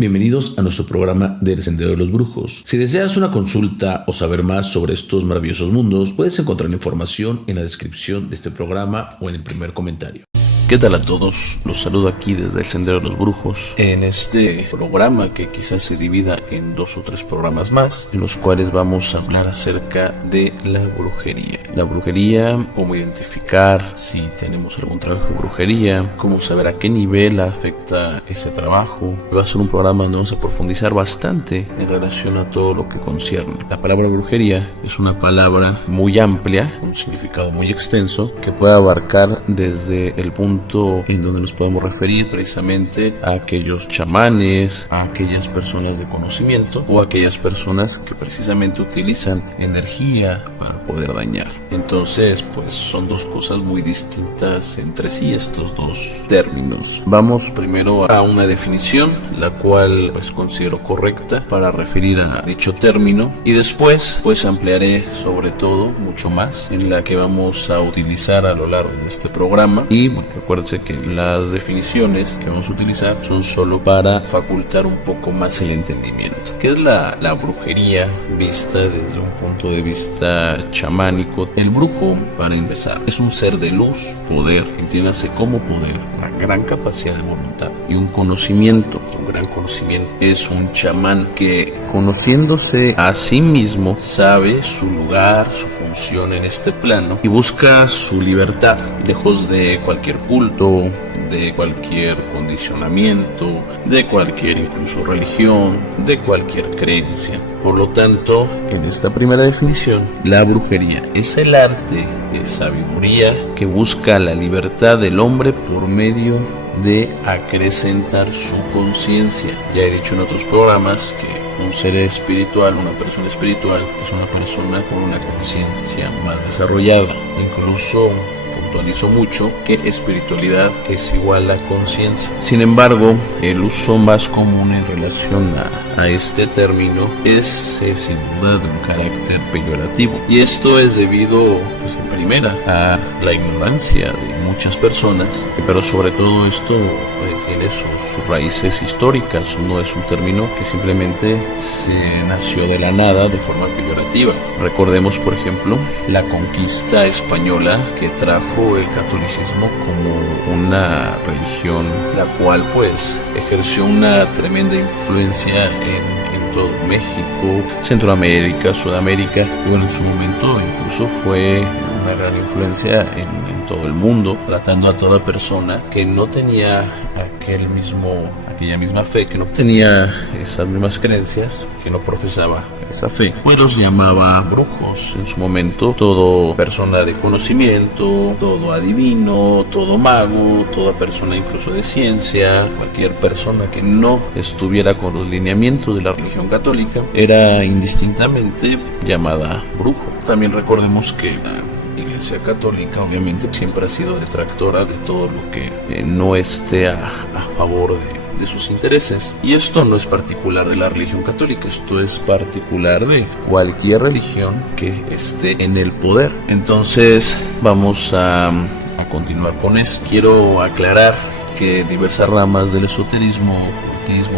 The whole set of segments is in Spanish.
Bienvenidos a nuestro programa del Sendero de los Brujos. Si deseas una consulta o saber más sobre estos maravillosos mundos, puedes encontrar información en la descripción de este programa o en el primer comentario. ¿Qué tal a todos? Los saludo aquí desde el Sendero de los Brujos, en este programa que quizás se divida en 2 o 3 programas más, en los cuales vamos a hablar acerca de la brujería. La brujería, cómo identificar si tenemos algún trabajo de brujería, cómo saber a qué nivel afecta ese trabajo. Va a ser un programa donde vamos a profundizar bastante en relación a todo lo que concierne. La palabra brujería es una palabra muy amplia, con un significado muy extenso, que puede abarcar desde el punto en donde nos podemos referir precisamente a aquellos chamanes, a aquellas personas de conocimiento o a aquellas personas que precisamente utilizan energía para poder dañar. Entonces, pues son 2 cosas muy distintas entre sí estos 2 términos. Vamos primero a una definición, la cual pues considero correcta para referir a dicho término, y después pues ampliaré sobre todo mucho más en la que vamos a utilizar a lo largo de este programa. Y bueno, acuérdense que las definiciones que vamos a utilizar son solo para facultar un poco más el entendimiento. ¿Qué es la brujería vista desde un punto de vista chamánico? El brujo, para empezar, es un ser de luz, poder, entiéndase como poder, una gran capacidad de voluntad y un conocimiento, un gran conocimiento. Es un chamán que, conociéndose a sí mismo, sabe su lugar, su función en este plano y busca su libertad, lejos de cualquier culto, de cualquier condicionamiento, de cualquier incluso religión, de cualquier creencia. Por lo tanto, en esta primera definición, la brujería es el arte de sabiduría que busca la libertad del hombre por medio de acrecentar su conciencia. Ya he dicho en otros programas que un ser espiritual, una persona espiritual, es una persona con una conciencia más desarrollada. Incluso puntualizo mucho que espiritualidad es igual a conciencia. Sin embargo, el uso más común en relación a este término es sin duda de un carácter peyorativo, y esto es debido, pues en primera, a la ignorancia de muchas personas, pero sobre todo esto tiene sus raíces históricas. No es un término que simplemente se nació de la nada de forma peyorativa. Recordemos, por ejemplo, la conquista española, que trajo el catolicismo como una religión, la cual pues ejerció una tremenda influencia en todo México, Centroamérica, Sudamérica, y bueno, en su momento incluso fue una gran influencia en todo el mundo, tratando a toda persona que no tenía aquella misma fe, que no tenía esas mismas creencias, que no profesaba esa fe, pues los llamaba brujos en su momento. Todo persona de conocimiento, todo adivino, todo mago, toda persona incluso de ciencia, cualquier persona que no estuviera con los lineamientos de la religión católica era indistintamente llamada brujo. También recordemos que la Iglesia Católica obviamente siempre ha sido detractora de todo lo que no esté a favor de sus intereses, y esto no es particular de la religión católica, esto es particular de cualquier religión que esté en el poder. Entonces vamos a continuar con esto. Quiero aclarar que diversas ramas del esoterismo,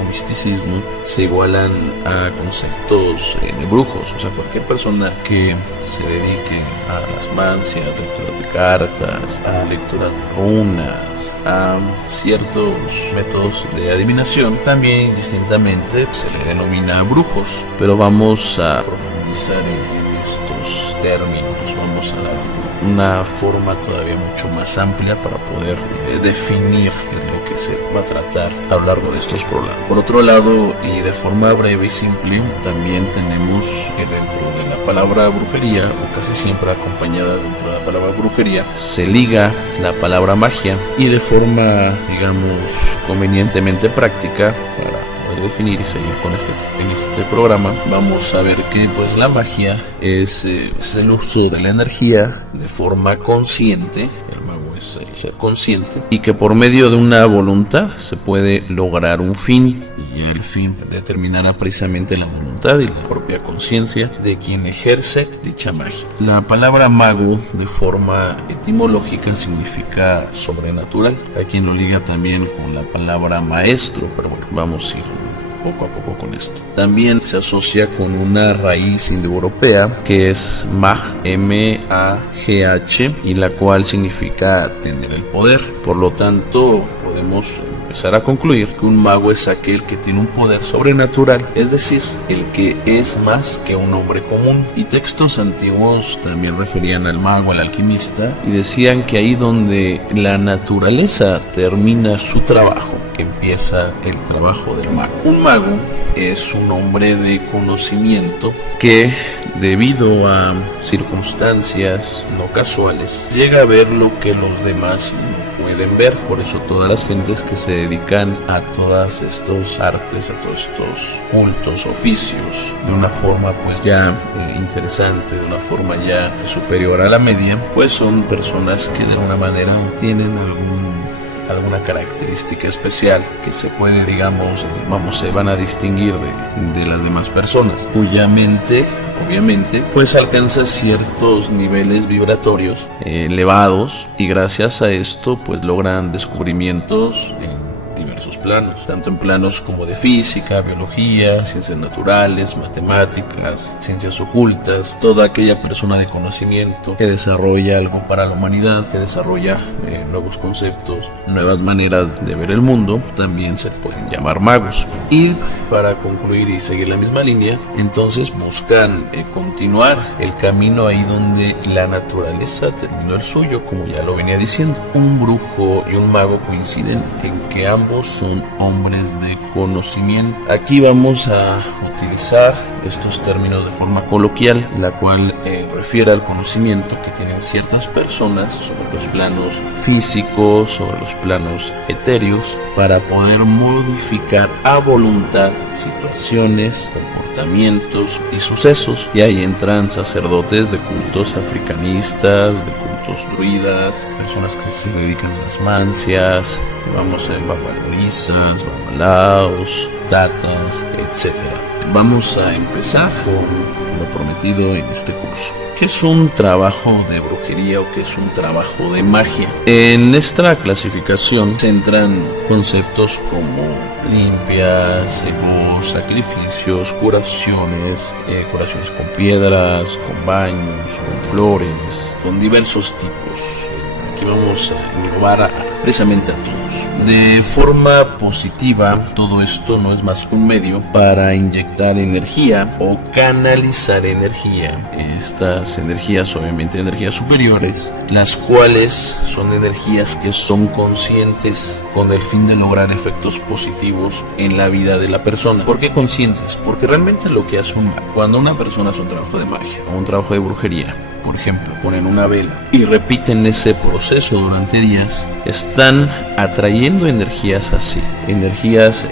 misticismo, se igualan a conceptos de brujos. O sea, cualquier persona que se dedique a las mancias, lecturas de cartas, a lecturas de runas, a ciertos métodos de adivinación, también indistintamente se le denomina brujos. Pero vamos a profundizar en estos términos, vamos a dar una forma todavía mucho más amplia para poder definir qué es lo que se va a tratar a lo largo de estos programas. Por otro lado, y de forma breve y simple, también tenemos que dentro de la palabra brujería, o casi siempre acompañada dentro de la palabra brujería, se liga la palabra magia, y de forma, digamos, convenientemente práctica, para definir y seguir con en este programa, vamos a ver que pues la magia es el uso de la energía de forma consciente. El mago es el ser consciente, y que por medio de una voluntad se puede lograr un fin, y el fin determinará precisamente la voluntad y la propia conciencia de quien ejerce dicha magia. La palabra mago, de forma etimológica, significa sobrenatural. Hay quien lo liga también con la palabra maestro, pero bueno, vamos a ir poco a poco con esto. También se asocia con una raíz indoeuropea que es mag, M-A-G-H, y la cual significa tener el poder. Por lo tanto, podemos empezar a concluir que un mago es aquel que tiene un poder sobrenatural, es decir, el que es más que un hombre común. Y textos antiguos también referían al mago, al alquimista, y decían que ahí donde la naturaleza termina su trabajo, empieza el trabajo del mago. Un mago es un hombre de conocimiento que, debido a circunstancias no casuales, llega a ver lo que los demás no pueden ver. Por eso todas las gentes que se dedican a todas estos artes, a todos estos cultos, oficios, de una forma pues ya interesante, de una forma ya superior a la media, pues son personas que de alguna manera tienen alguna característica especial que se puede, digamos, se van a distinguir de las demás personas, cuya mente obviamente pues alcanza ciertos niveles vibratorios elevados, y gracias a esto pues logran descubrimientos en diversos planos, tanto en planos como de física, biología, ciencias naturales, matemáticas, ciencias ocultas. Toda aquella persona de conocimiento que desarrolla algo para la humanidad, que desarrolla nuevos conceptos, nuevas maneras de ver el mundo, también se pueden llamar magos. Y para concluir y seguir la misma línea, entonces buscan continuar el camino ahí donde la naturaleza terminó el suyo, como ya lo venía diciendo. Un brujo y un mago coinciden en que ambos son hombres de conocimiento. Aquí vamos a utilizar estos términos de forma coloquial, la cual refiere al conocimiento que tienen ciertas personas sobre los planos físicos, sobre los planos etéreos, para poder modificar a voluntad situaciones, comportamientos y sucesos. Y ahí entran sacerdotes de cultos africanistas, de cultos druidas, personas que se dedican a las mancias, vamos a ver babalorisas, babalaos, tatas, etc. Vamos a empezar con lo prometido en este curso. ¿Qué es un trabajo de brujería o qué es un trabajo de magia? En esta clasificación se entran conceptos como limpias, sacrificios, curaciones con piedras, con baños, con flores, con diversos tipos. Aquí vamos a englobar precisamente a todos. De forma positiva, todo esto no es más que un medio para inyectar energía o canalizar energía. Estas energías, obviamente energías superiores, las cuales son energías que son conscientes con el fin de lograr efectos positivos en la vida de la persona. ¿Por qué conscientes? Porque realmente lo que hace cuando una persona hace un trabajo de magia o un trabajo de brujería, por ejemplo, ponen una vela y repiten ese proceso durante días, están atrayendo energías así, energías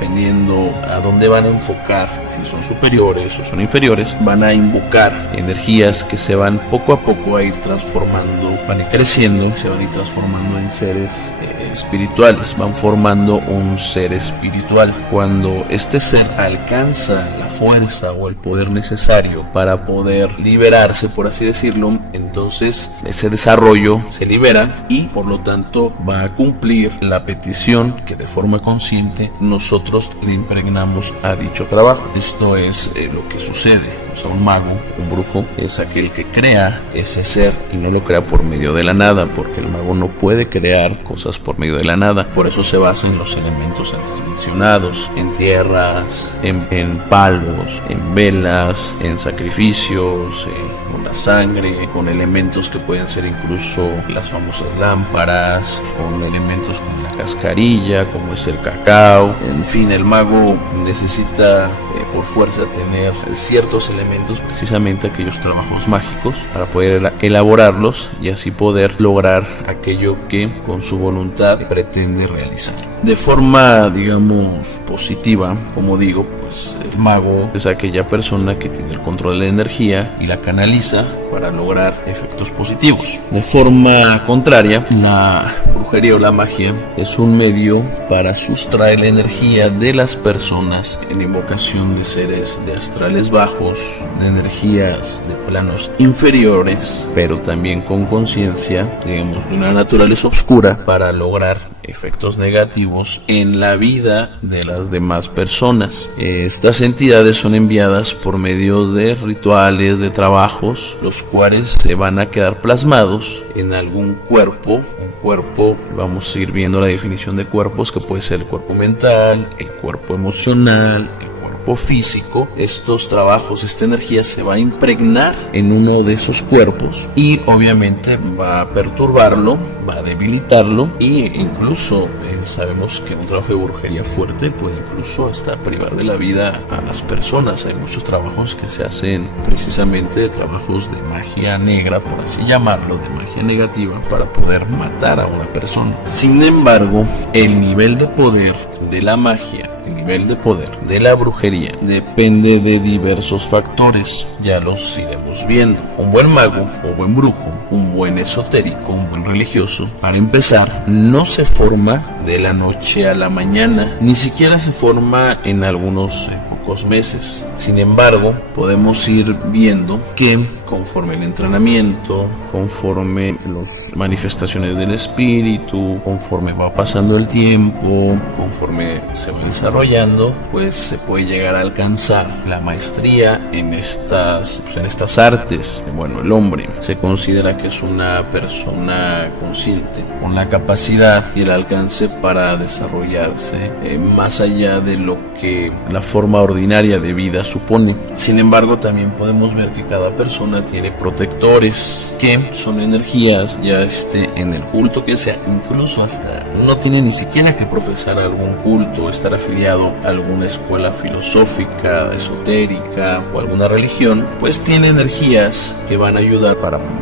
dependiendo a dónde van a enfocar, si son superiores o son inferiores, van a invocar energías que se van poco a poco a ir transformando, van a ir creciendo, se van a ir transformando en seres espirituales, van formando un ser espiritual. Cuando este ser alcanza la fuerza o el poder necesario para poder liberarse, por así decirlo, entonces ese desarrollo se libera y por lo tanto va a cumplir la petición que de forma consciente nosotros le impregnamos a dicho trabajo. Esto es lo que sucede. O sea, un mago, un brujo, es aquel que crea ese ser y no lo crea por medio de la nada, porque el mago no puede crear cosas por medio de la nada. Por eso se basa en los elementos antes mencionados, en tierras, en palos, en velas, en sacrificios, con la sangre, con elementos que pueden ser incluso las famosas lámparas, con elementos como la cascarilla, como es el cacao. En fin, el mago necesita por fuerza tener ciertos elementos, precisamente aquellos trabajos mágicos, para poder elaborarlos y así poder lograr aquello que con su voluntad pretende realizar. De forma, digamos, positiva, como digo, pues el mago es aquella persona que tiene el control de la energía y la canaliza para lograr efectos positivos. De forma contraria, la brujería o la magia es un medio para sustraer la energía de las personas en invocación de seres de astrales bajos, de energías de planos inferiores, pero también con conciencia, digamos, de una naturaleza oscura para lograr efectos negativos en la vida de las demás personas. Estas entidades son enviadas por medio de rituales, de trabajos, los cuales te van a quedar plasmados en algún cuerpo. Un cuerpo, vamos a ir viendo la definición de cuerpos, que puede ser el cuerpo mental, el cuerpo emocional, el cuerpo físico. Estos trabajos, esta energía se va a impregnar en uno de esos cuerpos y obviamente va a perturbarlo, va a debilitarlo, y incluso sabemos que un trabajo de brujería fuerte puede incluso hasta privar de la vida a las personas. Hay muchos trabajos que se hacen precisamente, trabajos de magia negra, por así llamarlo, de magia negativa, para poder matar a una persona. Sin embargo, el nivel de poder de la magia, el nivel de poder de la brujería, depende de diversos factores. Ya los iremos viendo. Un buen mago o buen brujo, un buen esotérico, un buen religioso, para empezar, no se forma de la noche a la mañana, ni siquiera se forma en algunos pocos meses. Sin embargo, podemos ir viendo que conforme el entrenamiento, conforme las manifestaciones del espíritu, conforme va pasando el tiempo, conforme se va desarrollando, pues se puede llegar a alcanzar la maestría en estas artes. Bueno, el hombre se considera que es una persona consciente, con la capacidad y el alcance para desarrollarse más allá de lo que la forma ordinaria de vida supone. Sin embargo, también podemos ver que cada persona tiene protectores, que son energías, ya esté en el culto que sea, incluso hasta no tiene ni siquiera que profesar algún culto, estar afiliado a alguna escuela filosófica, esotérica o alguna religión, pues tiene energías que van a ayudar,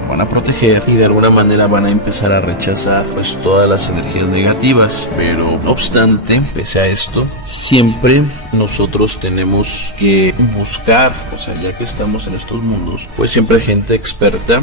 van a proteger, y de alguna manera van a empezar a rechazar pues todas las energías negativas. Pero no obstante, pese a esto, siempre nosotros tenemos que buscar, o sea, ya que estamos en estos mundos, pues siempre hay gente experta,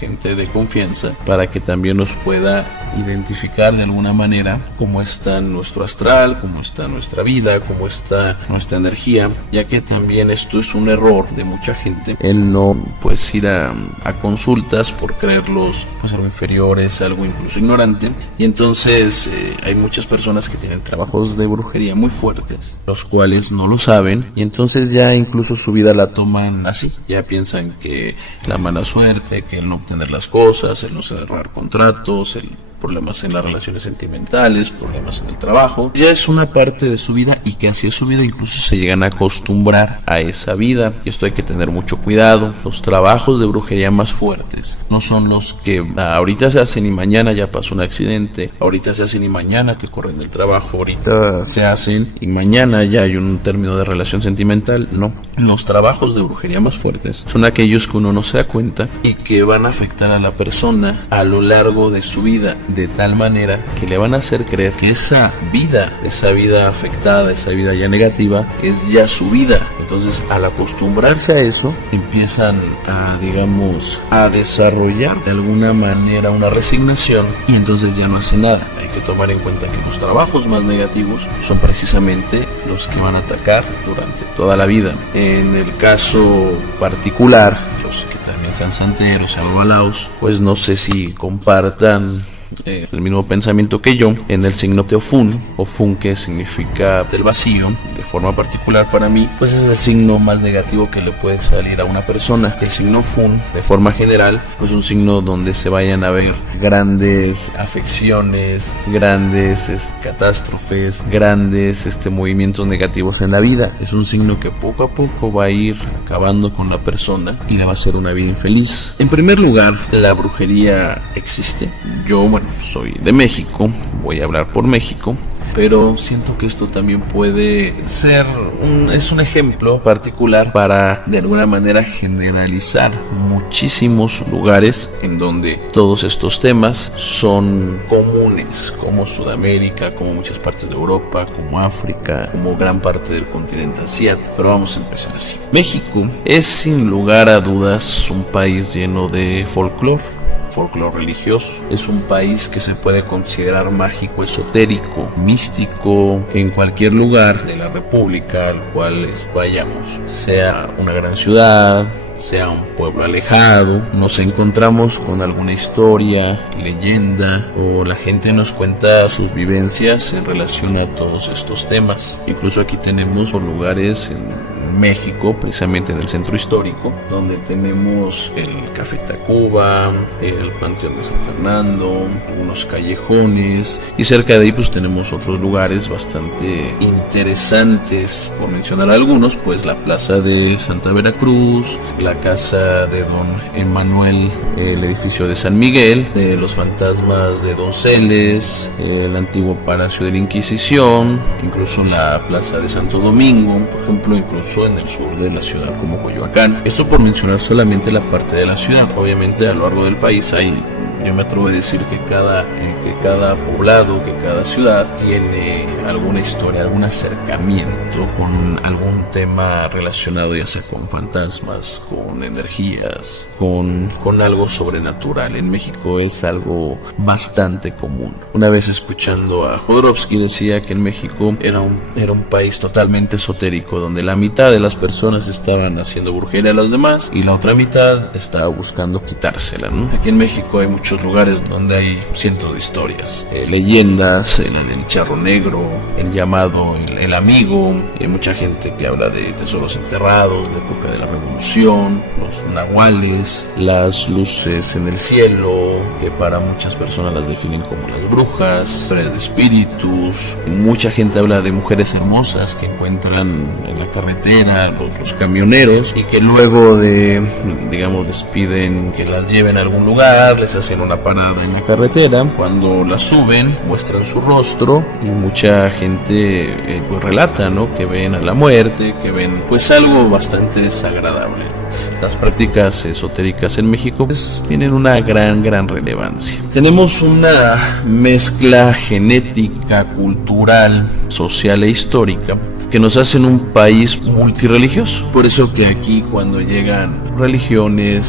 gente de confianza, para que también nos pueda identificar de alguna manera cómo está nuestro astral, cómo está nuestra vida, cómo está nuestra energía, ya que también esto es un error de mucha gente, el no pues ir a consultas por creerlos pues algo inferiores, algo incluso ignorante. Y entonces hay muchas personas que tienen trabajos de brujería muy fuertes, los cuales no lo saben, y entonces ya incluso su vida la toman así, ya piensan que la mala suerte, que el no obtener las cosas, el no cerrar contratos, el problemas en las relaciones sentimentales, problemas en el trabajo, ya es una parte de su vida, y que así es su vida, incluso se llegan a acostumbrar a esa vida. Y esto hay que tener mucho cuidado. Los trabajos de brujería más fuertes no son los que ahorita se hacen y mañana ya pasó un accidente, ahorita se hacen y mañana te corren del trabajo, ahorita se hacen y mañana ya hay un término de relación sentimental. No, los trabajos de brujería más fuertes son aquellos que uno no se da cuenta y que van a afectar a la persona a lo largo de su vida, de tal manera que le van a hacer creer que esa vida afectada, esa vida ya negativa, es ya su vida. Entonces, al acostumbrarse a eso, empiezan a desarrollar de alguna manera una resignación, y entonces ya no hacen nada. Hay que tomar en cuenta que los trabajos más negativos son precisamente los que van a atacar durante toda la vida. En el caso particular, los que también sean santeros, sean babalaos, pues no sé si compartan el mismo pensamiento que yo en el signo de Ofun, que significa del vacío. De forma particular para mí, pues es el signo más negativo que le puede salir a una persona. El signo Ofun, de forma general, pues es un signo donde se vayan a ver grandes afecciones, grandes catástrofes, grandes movimientos negativos en la vida. Es un signo que poco a poco va a ir acabando con la persona y le va a hacer una vida infeliz. En primer lugar, la brujería existe. Yo, soy de México, voy a hablar por México, pero siento que esto también puede ser un ejemplo particular para de alguna manera generalizar muchísimos lugares en donde todos estos temas son comunes, como Sudamérica, como muchas partes de Europa, como África, como gran parte del continente asiático. Pero vamos a empezar así. México es sin lugar a dudas un país lleno de folclore. folclore religioso. Es un país que se puede considerar mágico, esotérico, místico en cualquier lugar de la República al cual vayamos, sea una gran ciudad, sea un pueblo alejado, nos encontramos con alguna historia, leyenda, o la gente nos cuenta sus vivencias en relación a todos estos temas. Incluso aquí tenemos lugares en México, precisamente en el centro histórico, donde tenemos el Café Tacuba, el Panteón de San Fernando, unos callejones, y cerca de ahí pues tenemos otros lugares bastante interesantes, por mencionar algunos, pues la Plaza de Santa Veracruz, la casa de Don Emanuel, el edificio de San Miguel, los fantasmas de Donceles, el antiguo Palacio de la Inquisición, incluso la Plaza de Santo Domingo, por ejemplo, incluso en el sur de la ciudad como Coyoacán. Esto por mencionar solamente la parte de la ciudad. Obviamente a lo largo del país hay, yo me atrevo a decir que cada poblado, que cada ciudad tiene alguna historia, algún acercamiento con algún tema relacionado ya sea con fantasmas, con energías, con algo sobrenatural. En México es algo bastante común. Una vez escuchando a Jodorowsky decía que en México era un país totalmente esotérico, donde la mitad de las personas estaban haciendo brujería a los demás y la otra mitad estaba buscando quitársela, ¿no? Aquí en México hay muchos lugares donde hay cientos de historias, leyendas, la del Charro Negro, el llamado el Amigo, y hay mucha gente que habla de tesoros enterrados, de época de la Revolución, los nahuales, las luces en el cielo, que para muchas personas las definen como las brujas, historias de espíritus. Mucha gente habla de mujeres hermosas que encuentran en la carretera los camioneros y que luego les piden que las lleven a algún lugar, les hacen una parada en la carretera. Cuando las suben, muestran su rostro y mucha gente pues relata, ¿no?, que ven a la muerte, que ven pues algo bastante desagradable. Las prácticas esotéricas en México pues tienen una gran relevancia. Tenemos una mezcla genética, cultural, social e histórica que nos hacen un país multirreligioso. Por eso que aquí cuando llegan religiones,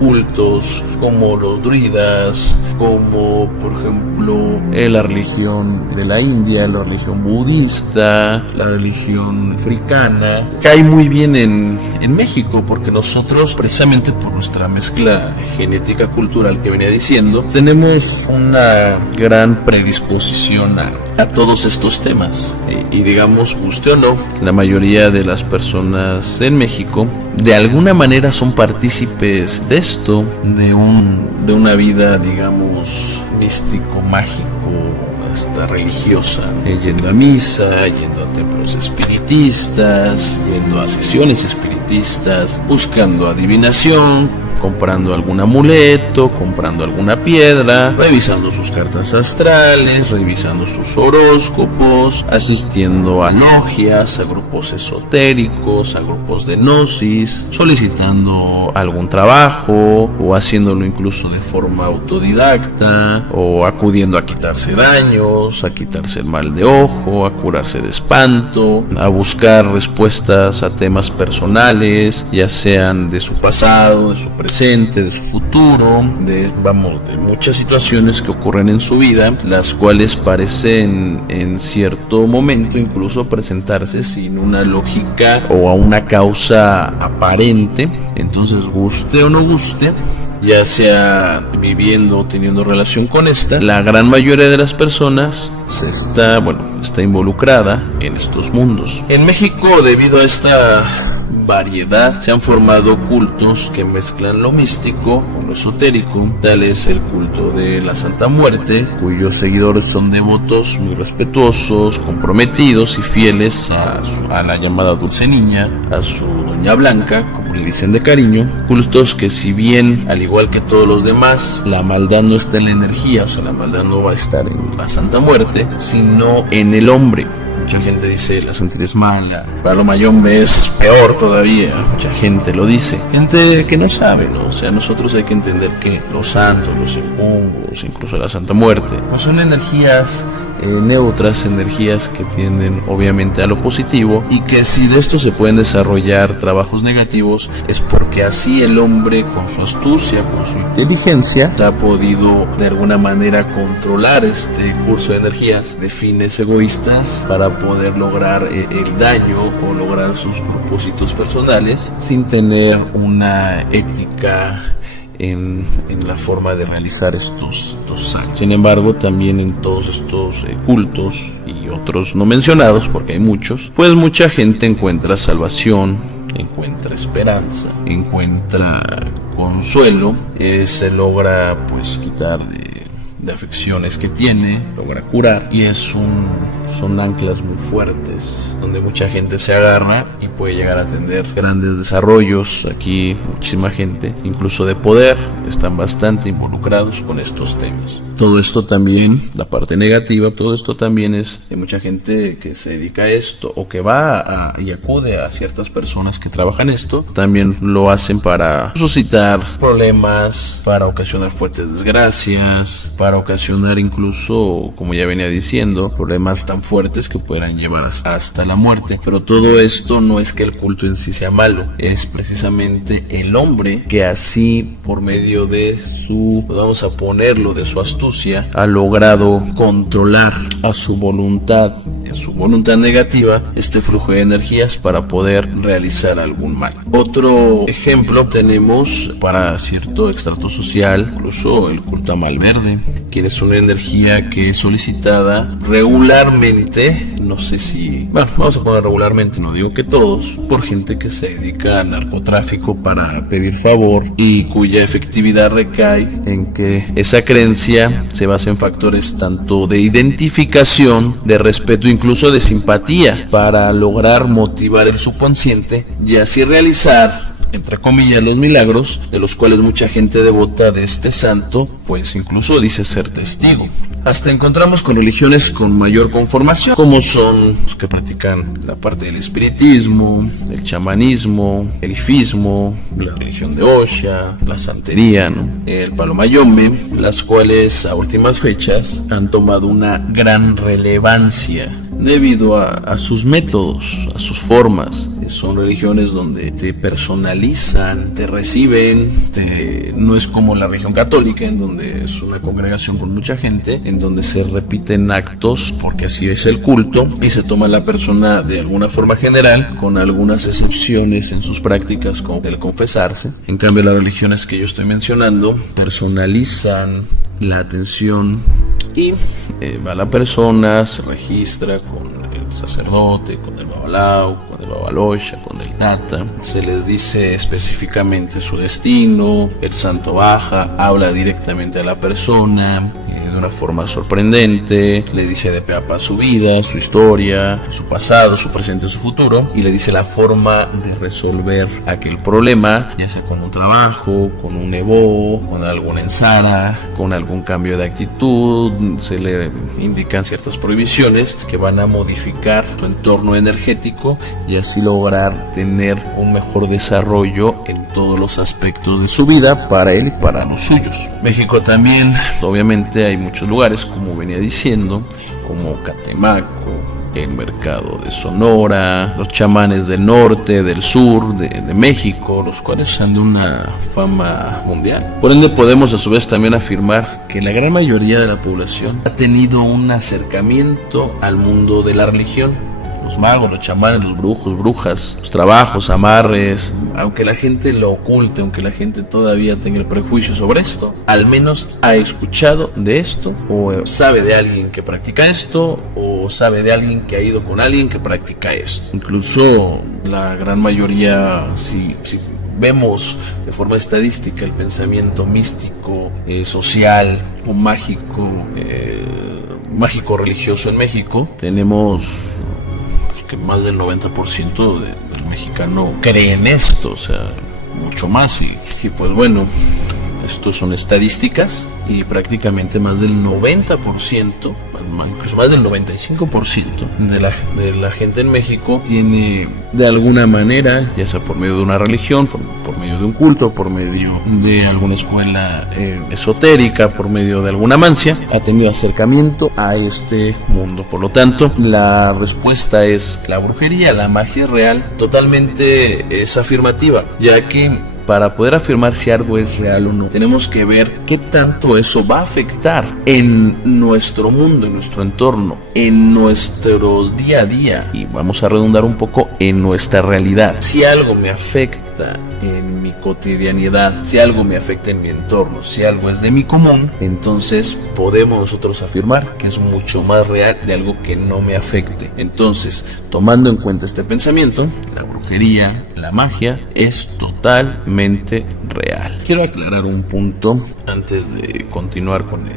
cultos como los druidas, como por ejemplo la religión de la India, la religión budista, la religión africana, cae muy bien en México, porque nosotros, precisamente por nuestra mezcla genética cultural que venía diciendo, tenemos una gran predisposición a todos estos temas. Y digamos, guste o no, la mayoría de las personas en México de alguna manera son partícipes de esto, de una vida, digamos, místico, mágico, hasta religiosa, yendo a misa, yendo a templos espiritistas, yendo a sesiones espiritistas, buscando adivinación, comprando algún amuleto, comprando alguna piedra, revisando sus cartas astrales, revisando sus horóscopos, asistiendo a logias, a grupos esotéricos, a grupos de gnosis, solicitando algún trabajo o haciéndolo incluso de forma autodidacta, o acudiendo a quitarse daños, a quitarse el mal de ojo, a curarse de espanto, a buscar respuestas a temas personales, ya sean de su pasado, de su presente, de su futuro, de muchas situaciones que ocurren en su vida, las cuales parecen en cierto momento incluso presentarse sin una lógica o a una causa aparente. Entonces, guste o no guste, ya sea viviendo o teniendo relación con esta, la gran mayoría de las personas está involucrada en estos mundos. En México, debido a esta variedad, se han formado cultos que mezclan lo místico con lo esotérico. Tal es el culto de la Santa Muerte, cuyos seguidores son devotos muy respetuosos, comprometidos y fieles a la llamada Dulce Niña, a su Doña Blanca, como le dicen de cariño. Cultos que, si bien al igual que todos los demás, la maldad no está en la energía, o sea, la maldad no va a estar en la Santa Muerte, sino en el hombre. Mucha gente dice la Santa es mala, para lo mayombe es peor todavía, mucha gente lo dice, gente que no sabe, ¿no? O sea, nosotros hay que entender que los santos, los impungos, incluso la Santa Muerte, pues son energías neutras, energías que tienden obviamente a lo positivo, y que si de esto se pueden desarrollar trabajos negativos es porque así el hombre, con su astucia, con su inteligencia, ha podido de alguna manera controlar este curso de energías de fines egoístas para poder lograr el daño o lograr sus propósitos personales sin tener una ética en la forma de realizar estos actos. Sin embargo, también en todos estos cultos y otros no mencionados, porque hay muchos, pues mucha gente encuentra salvación, encuentra esperanza, encuentra consuelo, se logra pues quitar de afecciones que tiene, logra curar, y son anclas muy fuertes donde mucha gente se agarra y puede llegar a tener grandes desarrollos. Aquí muchísima gente, incluso de poder, están bastante involucrados con estos temas. Todo esto también, la parte negativa, todo esto también es de mucha gente que se dedica a esto o que va y acude a ciertas personas que trabajan esto, también lo hacen para suscitar problemas, para ocasionar fuertes desgracias, para ocasionar incluso, como ya venía diciendo, problemas tan fuertes que puedan llevar hasta la muerte. Pero todo esto no es que el culto en sí sea malo, es precisamente el hombre que así, por medio de su, vamos a ponerlo, de su astucia, ha logrado controlar a su voluntad negativa este flujo de energías para poder realizar algún mal. Otro ejemplo tenemos para cierto estrato social, incluso el culto a Malverde, que es una energía que es solicitada regularmente, no sé si, bueno, vamos a poner regularmente, no digo que todos, por gente que se dedica al narcotráfico para pedir favor y cuya efectividad recae en que esa creencia se basa en factores tanto de identificación, de respeto, incluso de simpatía, para lograr motivar el subconsciente y así realizar, entre comillas, los milagros, de los cuales mucha gente devota de este santo pues incluso dice ser testigo. Hasta encontramos con religiones con mayor conformación, como son los que practican la parte del espiritismo, el chamanismo, el ifismo, la religión de Osha, la santería, ¿no?, el palo mayombe, las cuales a últimas fechas han tomado una gran relevancia debido a sus métodos, a sus formas. Son religiones donde te personalizan, te reciben, no es como la religión católica, en donde es una congregación con mucha gente, en donde se repiten actos, porque así es el culto, y se toma la persona de alguna forma general, con algunas excepciones en sus prácticas, como el confesarse. En cambio, las religiones que yo estoy mencionando personalizan la atención y va la persona, se registra con el sacerdote, con el babalao, con el babalosha, con el tata, se les dice específicamente su destino, el santo baja, habla directamente a la persona de una forma sorprendente, le dice de pe a pa su vida, su historia, su pasado, su presente, su futuro, y le dice la forma de resolver aquel problema, ya sea con un trabajo, con un evo, con alguna ensara, con algún cambio de actitud. Se le indican ciertas prohibiciones que van a modificar su entorno energético y así lograr tener un mejor desarrollo en todos los aspectos de su vida para él y para los suyos. México también, obviamente, hay muchos lugares, como venía diciendo, como Catemaco, el mercado de Sonora, los chamanes del norte, del sur de México, los cuales han de una fama mundial. Por ende, podemos a su vez también afirmar que la gran mayoría de la población ha tenido un acercamiento al mundo de la religión. Los magos, los chamanes, los brujos, brujas, los trabajos, amarres, aunque la gente lo oculte, aunque la gente todavía tenga el prejuicio sobre esto, al menos ha escuchado de esto, o sabe de alguien que practica esto, o sabe de alguien que ha ido con alguien que practica esto. Incluso la gran mayoría, si vemos de forma estadística el pensamiento místico, social o mágico religioso en México, tenemos que más del 90% del mexicano cree en esto, o sea, mucho más, y pues bueno, Estos son estadísticas y prácticamente más del 90%, incluso más del 95% de la gente en México tiene de alguna manera, ya sea por medio de una religión, por medio de un culto, por medio de alguna escuela esotérica, por medio de alguna mancia, ha tenido acercamiento a este mundo. Por lo tanto, la respuesta es: la brujería, la magia real, totalmente es afirmativa, ya que para poder afirmar si algo es real o no, tenemos que ver qué tanto eso va a afectar en nuestro mundo, en nuestro entorno, en nuestro día a día, y vamos a redundar un poco, en nuestra realidad. Si algo me afecta en mi cotidianidad, si algo me afecta en mi entorno, si algo es de mi común, entonces podemos nosotros afirmar que es mucho más real de algo que no me afecte. Entonces, tomando en cuenta este pensamiento, la brujería, la magia es totalmente real. Quiero aclarar un punto antes de continuar con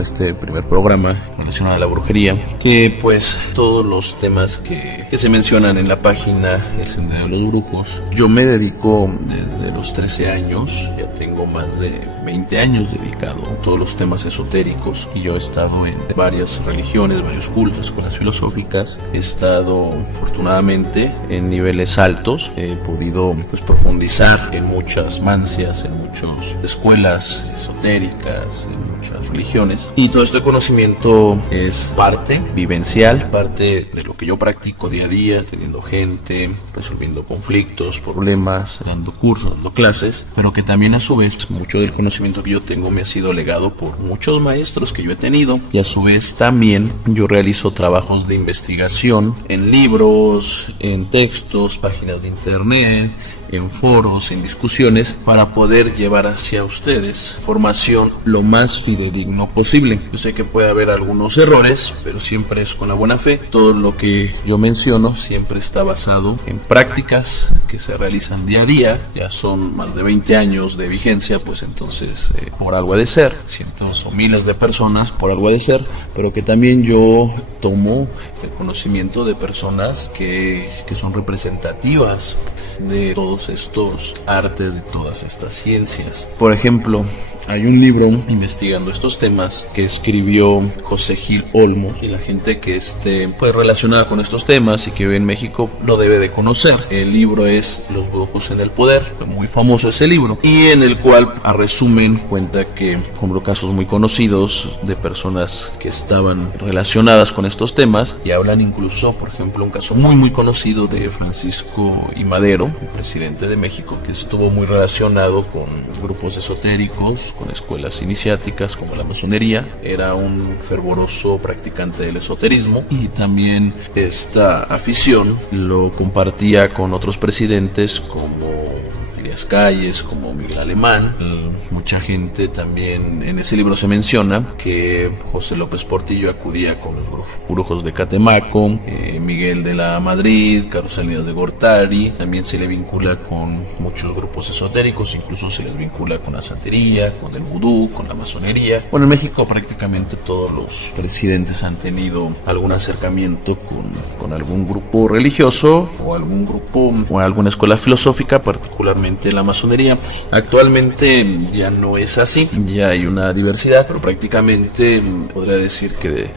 este primer programa relacionado a la brujería, que pues todos los temas que se mencionan en la página El Sendero de los Brujos, yo me dedico desde los 13 años, ya tengo más de 20 años dedicado a todos los temas esotéricos, y yo he estado en varias religiones, varios cultos, escuelas filosóficas. He estado afortunadamente en niveles altos, he podido pues profundizar en muchas mancias, en muchas escuelas esotéricas, en muchas religiones, y todo este conocimiento es parte vivencial, parte de lo que yo practico día a día, teniendo gente, resolviendo conflictos, problemas, dando cursos, dando clases, pero que también a su vez mucho del conocimiento que yo tengo me ha sido legado por muchos maestros que yo he tenido, y a su vez también yo realizo trabajos de investigación en libros, en textos, páginas de internet, en foros, en discusiones, para poder llevar hacia ustedes formación lo más fidedigno posible. Yo sé que puede haber algunos errores, pero siempre es con la buena fe. Todo lo que yo menciono siempre está basado en prácticas que se realizan día a día. Ya son más de 20 años de vigencia, pues entonces por algo ha de ser, cientos o miles de personas por algo ha de ser, pero que también yo tomo el conocimiento de personas que son representativas de todos estos artes, de todas estas ciencias. Por ejemplo, hay un libro investigando estos temas que escribió José Gil Olmos, y la gente que esté pues relacionada con estos temas y que vive en México lo debe de conocer. El libro es Los Brujos en el Poder, muy famoso ese libro, y en el cual a resumen cuenta que como casos muy conocidos de personas que estaban relacionadas con estos temas, y hablan incluso, por ejemplo, un caso muy conocido de Francisco I. Madero, el presidente de México, que estuvo muy relacionado con grupos esotéricos, con escuelas iniciáticas como la masonería. Era un fervoroso practicante del esoterismo, y también esta afición lo compartía con otros presidentes como Elías Calles, como Miguel Alemán. Mucha gente también, en ese libro se menciona que José López Portillo acudía con los brujos de Catemaco, Miguel de la Madrid, Carlos Salinas de Gortari. También se le vincula con muchos grupos esotéricos, incluso se les vincula con la santería, con el vudú, con la masonería. Bueno, en México prácticamente todos los presidentes han tenido algún acercamiento con algún grupo religioso o algún grupo o alguna escuela filosófica, particularmente la masonería. Actualmente ya no es así, ya hay una diversidad, pero prácticamente podría decir que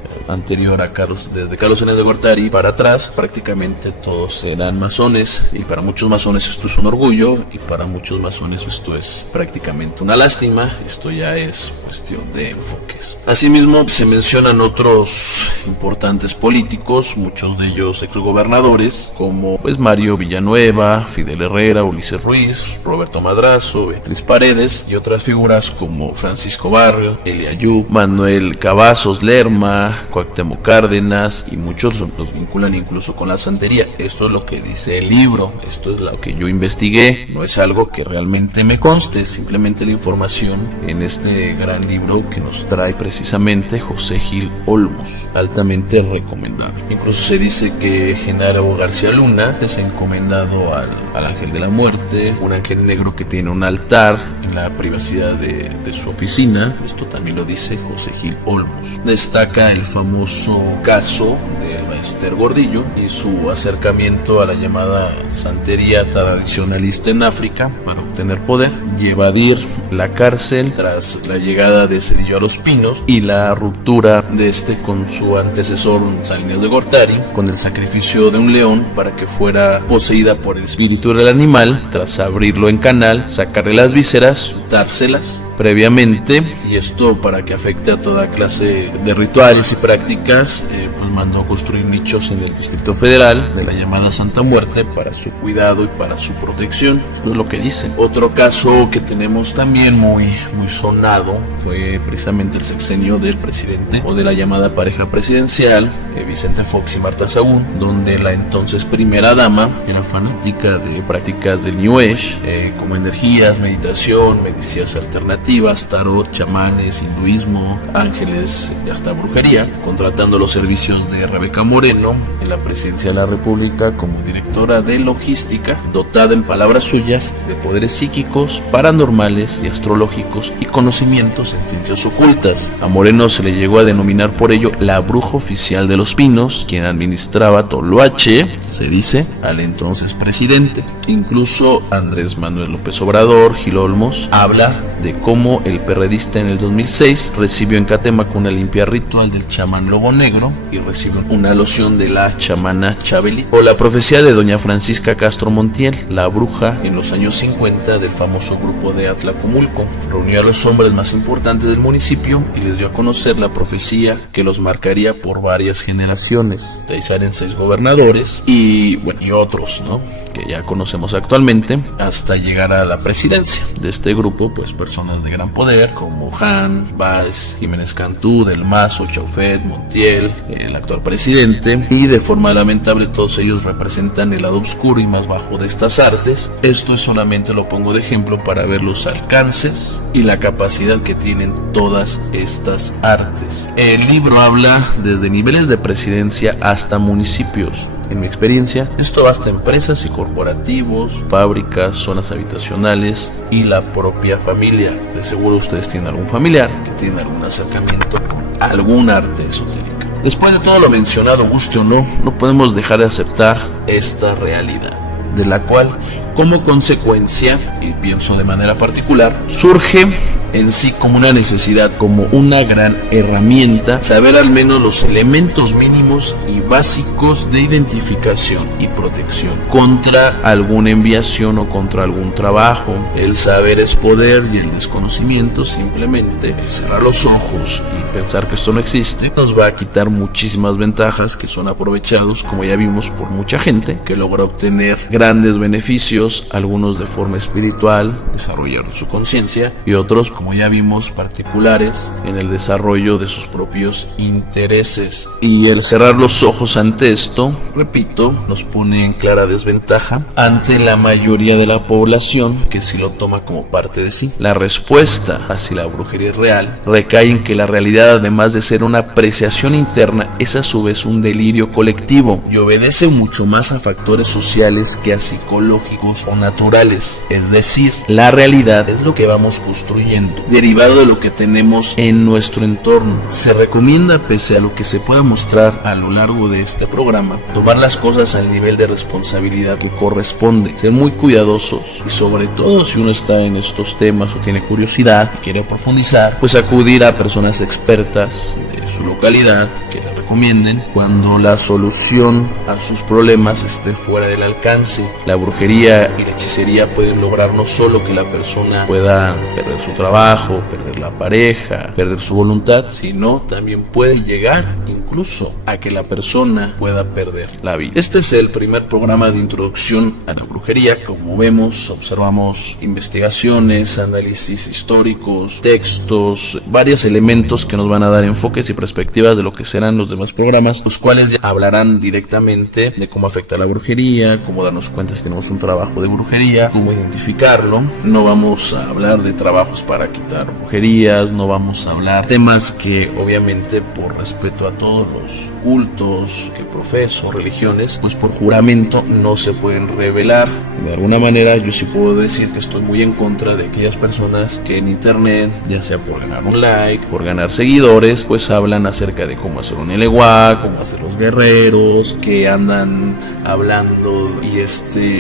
desde Carlos Salinas de Gortari para atrás, prácticamente todos eran masones, y para muchos masones esto es un orgullo, y para muchos masones esto es prácticamente una lástima. Esto ya es cuestión de enfoques. Asimismo, se mencionan otros importantes políticos, muchos de ellos exgobernadores, como pues Mario Villanueva, Fidel Herrera, Ulises Ruiz, Roberto Madrazo, Beatriz Paredes, y otras figuras como Francisco Barrio, Elia Ayub, Manuel Cavazos Lerma, Cuauhtémoc Cárdenas, y muchos los vinculan incluso con la santería. Esto es lo que dice el libro, esto es lo que yo investigué, no es algo que realmente me conste, simplemente la información en este gran libro que nos trae precisamente José Gil Olmos, altamente recomendable. Incluso se dice que Genaro García Luna es encomendado al ángel de la muerte, un ángel negro que tiene un altar en la privacidad de su oficina. Esto también lo dice José Gil Olmos. Destaca el famoso caso del Esther Gordillo y su acercamiento a la llamada santería tradicionalista en África para obtener poder, y evadir la cárcel tras la llegada de Zedillo a Los Pinos y la ruptura de este con su antecesor Salinas de Gortari, con el sacrificio de un león para que fuera poseída por el espíritu del animal, tras abrirlo en canal, sacarle las vísceras, dárselas previamente, y esto para que afecte a toda clase de rituales y prácticas, pues mandó construir nichos en el Distrito Federal de la llamada Santa Muerte para su cuidado y para su protección. Esto es lo que dicen. Otro caso que tenemos también muy sonado fue precisamente el sexenio del presidente o de la llamada pareja presidencial, Vicente Fox y Marta Sagún, donde la entonces primera dama era fanática de prácticas del New Age, como energías, meditación, medicinas alternativas, tarot, chamanes, hinduismo, ángeles y hasta brujería, contratando los servicios de Rebeca Moreno en la presidencia de la República como directora de logística, dotada en palabras suyas de poderes psíquicos, paranormales y astrológicos y conocimientos en ciencias ocultas. A Moreno se le llegó a denominar por ello la bruja oficial de Los Pinos, quien administraba Toloache, se dice, al entonces presidente. Incluso Andrés Manuel López Obrador, Gil Olmos, habla de cómo el perredista en el 2006 recibió en Catemaco una limpia ritual del chamán Lobo Negro y recibió una loción de la chamana Chabeli, o la profecía de doña Francisca Castro Montiel, la bruja en los años 50 del famoso grupo de Atlacomulco. Reunió a los hombres más importantes del municipio y les dio a conocer la profecía que los marcaría por varias generaciones. De ahí salen 6 gobernadores y otros, ¿no?, que ya conocemos actualmente, hasta llegar a la presidencia. De este grupo, pues personas de gran poder como Han, Valls, Jiménez Cantú, Del Mazo, Chaufet, Montiel, el actual presidente, y de forma lamentable todos ellos representan el lado oscuro y más bajo de estas artes. Esto solamente lo pongo de ejemplo para ver los alcances y la capacidad que tienen todas estas artes. El libro habla desde niveles de presidencia hasta municipios. En mi experiencia, esto va hasta empresas y corporativos, fábricas, zonas habitacionales y la propia familia. De seguro ustedes tienen algún familiar que tiene algún acercamiento con algún arte esotérica. Después de todo lo mencionado, guste o no, no podemos dejar de aceptar esta realidad, de la cual, como consecuencia, y pienso de manera particular, surge en sí como una necesidad, como una gran herramienta, saber al menos los elementos mínimos y básicos de identificación y protección contra alguna enviación o contra algún trabajo. El saber es poder y el desconocimiento, simplemente el cerrar los ojos y pensar que esto no existe, nos va a quitar muchísimas ventajas que son aprovechados, como ya vimos, por mucha gente que logra obtener grandes beneficios, algunos de forma espiritual, desarrollando su conciencia, y otros, como ya vimos, particulares en el desarrollo de sus propios intereses. Y el cerrar los ojos ante esto, repito, nos pone en clara desventaja ante la mayoría de la población que sí lo toma como parte de sí. La respuesta hacia la brujería real recae en que la realidad, además de ser una apreciación interna, es a su vez un delirio colectivo y obedece mucho más a factores sociales que a psicológicos o naturales. Es decir, la realidad es lo que vamos construyendo, derivado de lo que tenemos en nuestro entorno. Se recomienda, pese a lo que se pueda mostrar a lo largo de este programa, tomar las cosas al nivel de responsabilidad que corresponde, ser muy cuidadosos y, sobre todo, si uno está en estos temas o tiene curiosidad y quiere profundizar, pues acudir a personas expertas de su localidad que le recomienden cuando la solución a sus problemas esté fuera del alcance. La brujería y la hechicería pueden lograr no solo que la persona pueda perder su trabajo, perder la pareja, perder su voluntad, sino también puede llegar incluso a que la persona pueda perder la vida. Este es el primer programa de introducción a la brujería. Como vemos, observamos investigaciones, análisis históricos, textos, varios elementos que nos van a dar enfoques y perspectivas de lo que serán los demás programas, los cuales ya hablarán directamente de cómo afecta la brujería, cómo darnos cuenta si tenemos un trabajo de brujería, cómo identificarlo. No vamos a hablar de trabajos para quitar brujerías, no vamos a hablar temas que obviamente, por respeto a todos los cultos que profeso, religiones, pues por juramento no se pueden revelar. De alguna manera yo sí puedo decir que estoy muy en contra de aquellas personas que en internet, ya sea por ganar un like, por ganar seguidores, pues hablan acerca de cómo hacer un eleguá, cómo hacer los guerreros, que andan hablando y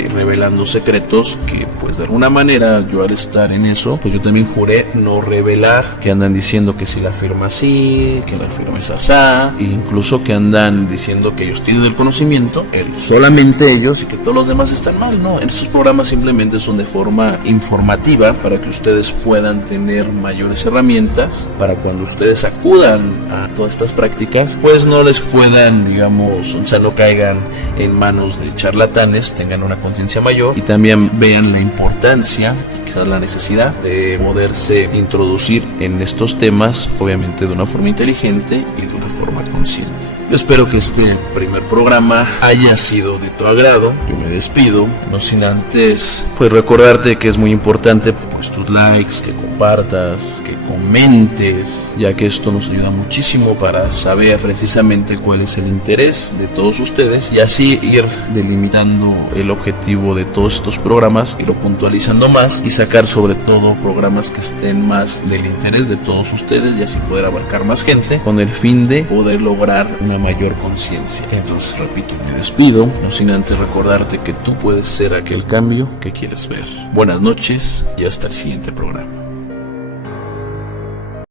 revelando secretos que pues de alguna manera yo al estar en eso, pues yo también juré no revelar, que andan diciendo que si la firma así, que la firma es asá, e incluso que andan diciendo que ellos tienen el conocimiento, solamente ellos, y que todos los demás están mal. No, estos programas simplemente son de forma informativa para que ustedes puedan tener mayores herramientas para cuando ustedes acudan a todas estas prácticas, pues no les puedan, digamos, o sea, no caigan en manos de charlatanes, tengan una conciencia mayor y también vean la importancia, quizás la necesidad de poderse introducir en estos temas, obviamente de una forma inteligente y de una forma consciente. Yo espero que este primer programa haya sido de tu agrado. Yo me despido, no sin antes pues recordarte que es muy importante pues tus likes, que compartas, que comentes, ya que esto nos ayuda muchísimo para saber precisamente cuál es el interés de todos ustedes y así ir delimitando el objetivo de todos estos programas, irlo puntualizando más y sacar sobre todo programas que estén más del interés de todos ustedes y así poder abarcar más gente con el fin de poder lograr una mayor conciencia. Entonces repito, me despido, no sin antes recordarte que tú puedes ser aquel cambio que quieres ver. Buenas noches y hasta el siguiente programa.